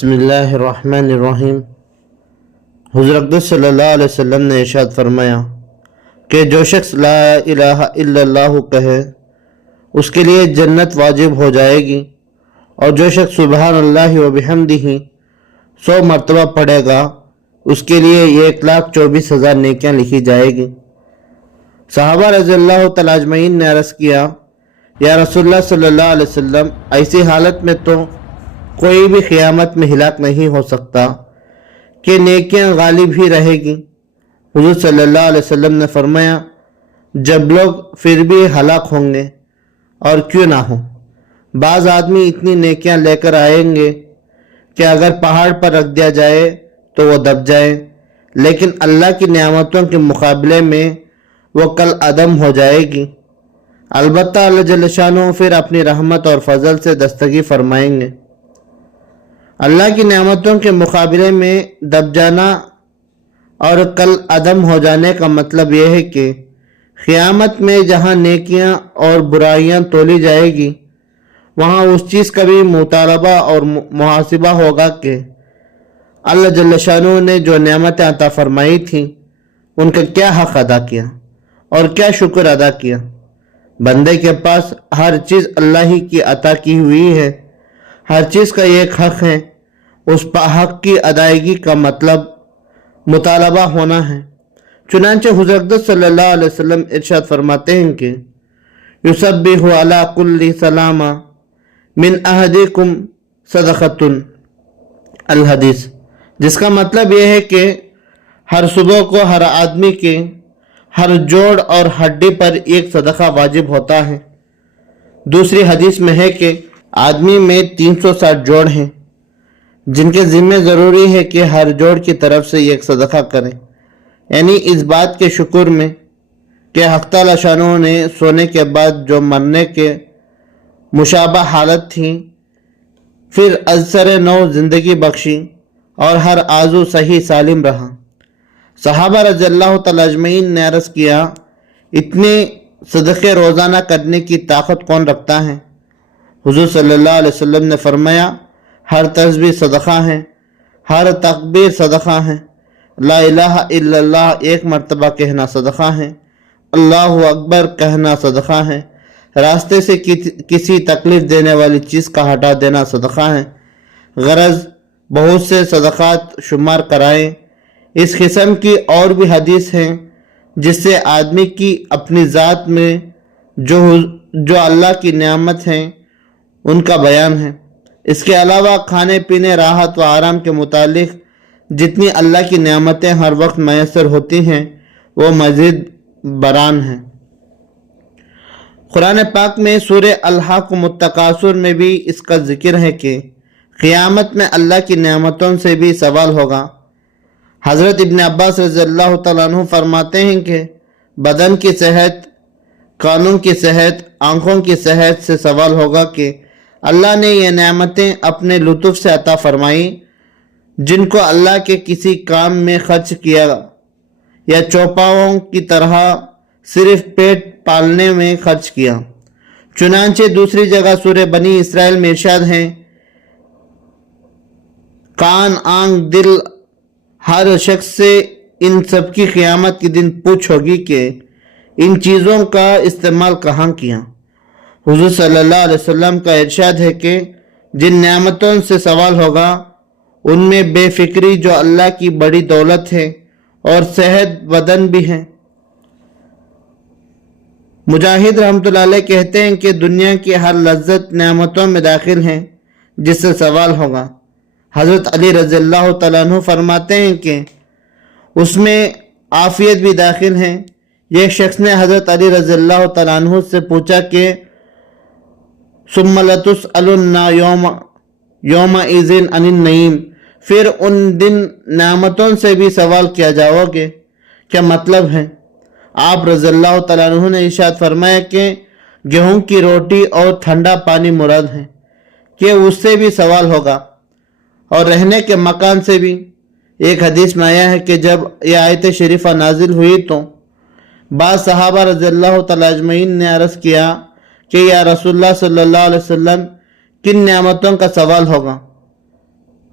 بسم اللہ الرحمن الرحیم۔ حضور اقدس صلی اللہ علیہ وسلم نے ارشاد فرمایا کہ جو شخص لا الہ الا اللہ کہے اس کے لیے جنت واجب ہو جائے گی، اور جو شخص سبحان اللہ و بحمدہ 100 مرتبہ پڑھے گا اس کے لیے 1,24,000 نیکیاں لکھی جائے گی۔ صحابہ رضی اللہ تعالیٰ اجمعین نے عرض کیا، یا رسول اللہ صلی اللہ علیہ وسلم، ایسی حالت میں تو کوئی بھی قیامت میں ہلاک نہیں ہو سکتا کہ نیکیاں غالب ہی رہے گی۔ حضور صلی اللہ علیہ وسلم نے فرمایا، جب لوگ پھر بھی ہلاک ہوں گے، اور کیوں نہ ہوں، بعض آدمی اتنی نیکیاں لے کر آئیں گے کہ اگر پہاڑ پر رکھ دیا جائے تو وہ دب جائے، لیکن اللہ کی نعمتوں کے مقابلے میں وہ کل عدم ہو جائے گی۔ البتہ اللہ جل شانہ پھر اپنی رحمت اور فضل سے دستگیر فرمائیں گے۔ اللہ کی نعمتوں کے مقابلے میں دب جانا اور کل عدم ہو جانے کا مطلب یہ ہے کہ قیامت میں جہاں نیکیاں اور برائیاں تولی جائے گی، وہاں اس چیز کا بھی مطالبہ اور محاسبہ ہوگا کہ اللہ جل شانہ نے جو نعمتیں عطا فرمائی تھیں ان کا کیا حق ادا کیا اور کیا شکر ادا کیا۔ بندے کے پاس ہر چیز اللہ ہی کی عطا کی ہوئی ہے، ہر چیز کا ایک حق ہے، اس حق کی ادائیگی کا مطلب مطالبہ ہونا ہے۔ چنانچہ حضور اقدس صلی اللہ علیہ وسلم ارشاد فرماتے ہیں کہ یسبح علی کل سلامہ من احدکم صدقۃ الحدیث، جس کا مطلب یہ ہے کہ ہر صبح کو ہر آدمی کے ہر جوڑ اور ہڈی پر ایک صدقہ واجب ہوتا ہے۔ دوسری حدیث میں ہے کہ آدمی میں 360 جوڑ ہیں جن کے ذمہ ضروری ہے کہ ہر جوڑ کی طرف سے ایک صدقہ کریں، یعنی اس بات کے شکر میں کہ حق تعالی شانہ نے سونے کے بعد جو مرنے کے مشابہ حالت تھی پھر ازسر نو زندگی بخشی اور ہر عضو صحیح سالم رہا۔ صحابہ رضی اللہ تعالیٰ اجمعین نے عرض کیا، اتنے صدقے روزانہ کرنے کی طاقت کون رکھتا ہے؟ حضور صلی اللہ علیہ وسلم نے فرمایا، ہر تسبیح صدقہ ہے، ہر تکبیر صدقہ ہے، لا الہ الا اللہ 1 مرتبہ کہنا صدقہ ہے، اللہ اکبر کہنا صدقہ ہے، راستے سے کسی تکلیف دینے والی چیز کا ہٹا دینا صدقہ ہے۔ غرض بہت سے صدقات شمار کرائیں۔ اس قسم کی اور بھی حدیث ہیں جس سے آدمی کی اپنی ذات میں جو اللہ کی نعمت ہیں ان کا بیان ہے۔ اس کے علاوہ کھانے پینے، راحت و آرام کے متعلق جتنی اللہ کی نعمتیں ہر وقت میسر ہوتی ہیں وہ مزید برآں ہیں۔ قرآن پاک میں سورہ الحاقم التکاثر میں بھی اس کا ذکر ہے کہ قیامت میں اللہ کی نعمتوں سے بھی سوال ہوگا۔ حضرت ابن عباس رضی اللہ تعالیٰ عنہ فرماتے ہیں کہ بدن کی صحت، کانوں کی صحت، آنکھوں کی صحت سے سوال ہوگا کہ اللہ نے یہ نعمتیں اپنے لطف سے عطا فرمائی جن کو اللہ کے کسی کام میں خرچ کیا یا چوپاؤں کی طرح صرف پیٹ پالنے میں خرچ کیا۔ چنانچہ دوسری جگہ سورہ بنی اسرائیل میں ارشاد ہے، کان، آنکھ، دل، ہر شخص سے ان سب کی قیامت کے دن پوچھ ہوگی کہ ان چیزوں کا استعمال کہاں کیا۔ حضور صلی اللہ علیہ وسلم کا ارشاد ہے کہ جن نعمتوں سے سوال ہوگا ان میں بے فکری جو اللہ کی بڑی دولت ہے اور صحت بدن بھی ہے۔ مجاہد رحمۃ اللہ علیہ کہتے ہیں کہ دنیا کی ہر لذت نعمتوں میں داخل ہے جس سے سوال ہوگا۔ حضرت علی رضی اللہ تعالیٰ عنہ فرماتے ہیں کہ اس میں عافیت بھی داخل ہے۔ ایک شخص نے حضرت علی رضی اللہ تعالیٰ عنہ سے پوچھا کہ ثم لتسألن یومئذ عن النعیم، پھر ان دن نعمتوں سے بھی سوال کیا جاؤ گے، کیا مطلب ہے؟ آپ رضی اللہ تعالیٰ عنہ نے ارشاد فرمایا کہ گیہوں کی روٹی اور ٹھنڈا پانی مراد ہے کہ اس سے بھی سوال ہوگا، اور رہنے کے مکان سے بھی۔ ایک حدیث میں آیا ہے کہ جب یہ آیت شریفہ نازل ہوئی تو بعض صحابہ رضی اللہ تعالیٰ اجمعین نے عرض کیا کہ یا رسول اللہ صلی اللہ علیہ وسلم، کن نعمتوں کا سوال ہوگا؟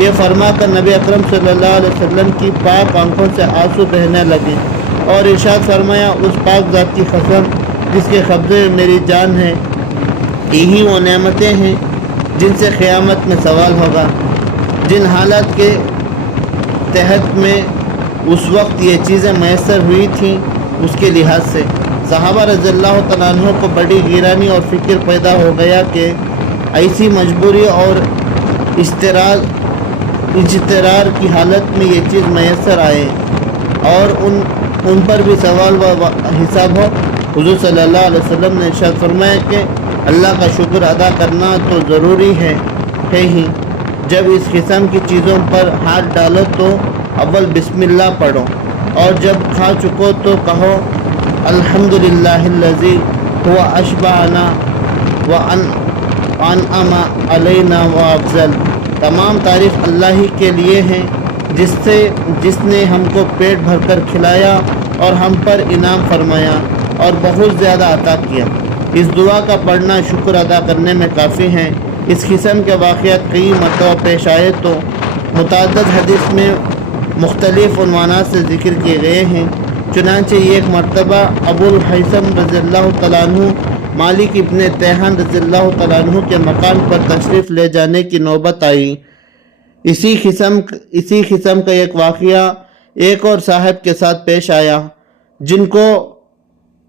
یہ فرما کر نبی اکرم صلی اللہ علیہ وسلم کی پاک آنکھوں سے آنسو بہنے لگے اور ارشاد فرمایا، اس پاک ذات کی قسم جس کے قبضے میں میری جان ہے، یہی وہ نعمتیں ہیں جن سے قیامت میں سوال ہوگا، جن حالات کے تحت میں اس وقت یہ چیزیں میسر ہوئی تھیں اس کے لحاظ سے۔ صحابہ رضی اللہ تعالیٰ عنہ کو بڑی حیرانی اور فکر پیدا ہو گیا کہ ایسی مجبوری اور اضطرار کی حالت میں یہ چیز میسر آئے اور ان پر بھی سوال و حساب ہو۔ حضور صلی اللہ علیہ وسلم نے ارشاد فرمایا کہ اللہ کا شکر ادا کرنا تو ضروری ہے ہی، جب اس قسم کی چیزوں پر ہاتھ ڈالو تو اول بسم اللہ پڑھو، اور جب کھا چکو تو کہو الحمدللہ الذی هو اشبعنا وانعم علینا وافضل۔ تمام تعریف اللہ ہی کے لیے ہیں جس نے ہم کو پیٹ بھر کر کھلایا اور ہم پر انعام فرمایا اور بہت زیادہ عطا کیا۔ اس دعا کا پڑھنا شکر ادا کرنے میں کافی ہے۔ اس قسم کے واقعات کئی مرتبہ پیش آئے تو متعدد حدیث میں مختلف عنوانات سے ذکر کیے گئے ہیں۔ چنانچہ ایک مرتبہ ابو الحیثم رضی اللہ تعالیٰ عنہ مالک ابن تیہان رضی اللہ تعالیٰ عنہ کے مکان پر تشریف لے جانے کی نوبت آئی۔ اسی قسم کا ایک واقعہ ایک اور صاحب کے ساتھ پیش آیا جن کو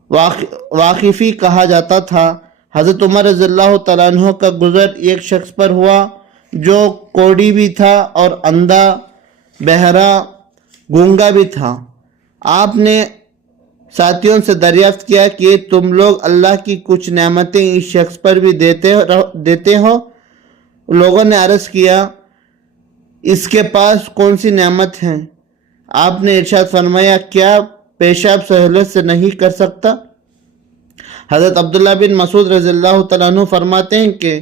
واقفی کہا جاتا تھا۔ حضرت عمر رضی اللہ تعالیٰ عنہ کا گزر ایک شخص پر ہوا جو کوڑی بھی تھا اور اندھا، بہرا، گونگا بھی تھا۔ آپ نے ساتھیوں سے دریافت کیا کہ تم لوگ اللہ کی کچھ نعمتیں اس شخص پر بھی دیتے ہو؟ لوگوں نے عرض کیا، اس کے پاس کون سی نعمت ہے؟ آپ نے ارشاد فرمایا، کیا پیشاب سہولت سے نہیں کر سکتا؟ حضرت عبداللہ بن مسعود رضی اللہ تعالیٰ عنہ فرماتے ہیں کہ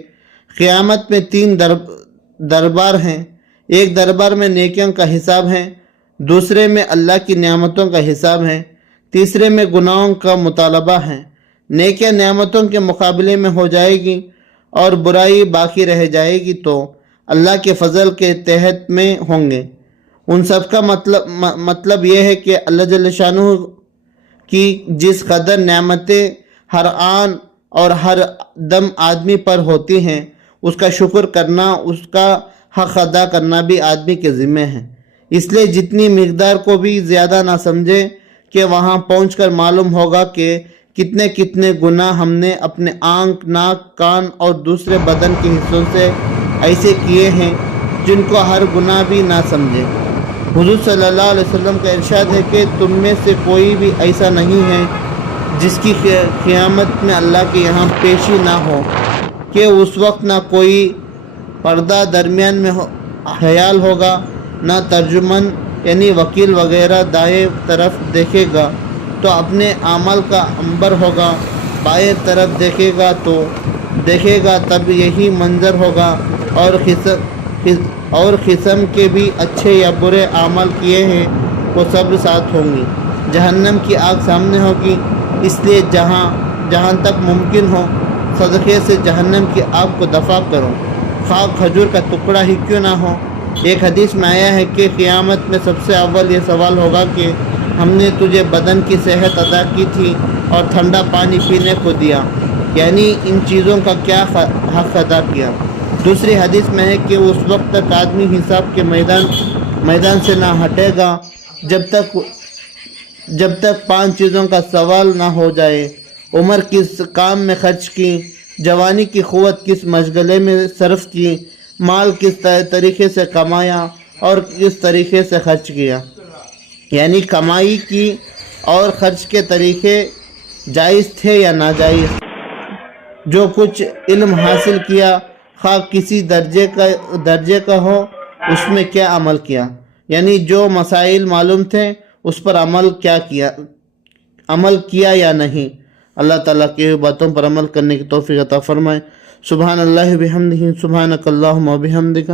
قیامت میں 3 دربار ہیں۔ ایک دربار میں نیکیوں کا حساب ہے، دوسرے میں اللہ کی نعمتوں کا حساب ہے، تیسرے میں گناہوں کا مطالبہ ہے۔ نیکیاں نعمتوں کے مقابلے میں ہو جائے گی اور برائی باقی رہ جائے گی تو اللہ کے فضل کے تحت میں ہوں گے۔ ان سب کا مطلب یہ ہے کہ اللہ جل شانہ کی جس قدر نعمتیں ہر آن اور ہر دم آدمی پر ہوتی ہیں، اس کا شکر کرنا، اس کا حق ادا کرنا بھی آدمی کے ذمہ ہے۔ اس لیے جتنی مقدار کو بھی زیادہ نہ سمجھے کہ وہاں پہنچ کر معلوم ہوگا کہ کتنے گناہ ہم نے اپنے آنکھ، ناک، کان اور دوسرے بدن کے حصوں سے ایسے کیے ہیں جن کو ہر گناہ بھی نہ سمجھے۔ حضور صلی اللہ علیہ وسلم کا ارشاد ہے کہ تم میں سے کوئی بھی ایسا نہیں ہے جس کی قیامت میں اللہ کے یہاں پیشی نہ ہو کہ اس وقت نہ کوئی پردہ درمیان میں خیال ہوگا، نہ ترجمان یعنی وکیل وغیرہ دائیں طرف دیکھے گا تو اپنے اعمال کا عنبر ہوگا، بائیں طرف دیکھے گا تب یہی منظر ہوگا، اور قسم کے بھی اچھے یا برے اعمال کیے ہیں وہ سب ساتھ ہوں گی۔ جہنم کی آگ سامنے ہوگی، اس لیے جہاں تک ممکن ہو صدقے سے جہنم کی آگ کو دفع کرو، خواہ کھجور کا ٹکڑا ہی کیوں نہ ہو۔ ایک حدیث میں آیا ہے کہ قیامت میں سب سے اول یہ سوال ہوگا کہ ہم نے تجھے بدن کی صحت عطا کی تھی اور ٹھنڈا پانی پینے کو دیا، یعنی ان چیزوں کا کیا حق ادا کیا۔ دوسری حدیث میں ہے کہ اس وقت تک آدمی حساب کے میدان سے نہ ہٹے گا جب تک 5 چیزوں کا سوال نہ ہو جائے: عمر کس کام میں خرچ کی، جوانی کی قوت کس مشغلے میں صرف کی، مال کس طریقے سے کمایا اور کس طریقے سے خرچ کیا، یعنی کمائی کی اور خرچ کے طریقے جائز تھے یا ناجائز، جو کچھ علم حاصل کیا خواہ کسی درجے کا ہو اس میں کیا عمل کیا، یعنی جو مسائل معلوم تھے اس پر عمل کیا یا نہیں۔ اللہ تعالیٰ کی باتوں پر عمل کرنے کی توفیق عطا فرمائے۔ سبحان اللہ بحمدہ، سبحانک اللہم و بحمدک،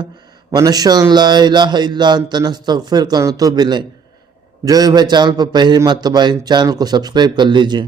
ونشہد ان لا الہ الا انت نستغفرک ونتوب الیک۔ جو بھی بھائی چینل پر پہلی مرتبہ چینل کو سبسکرائب کر لیجئے۔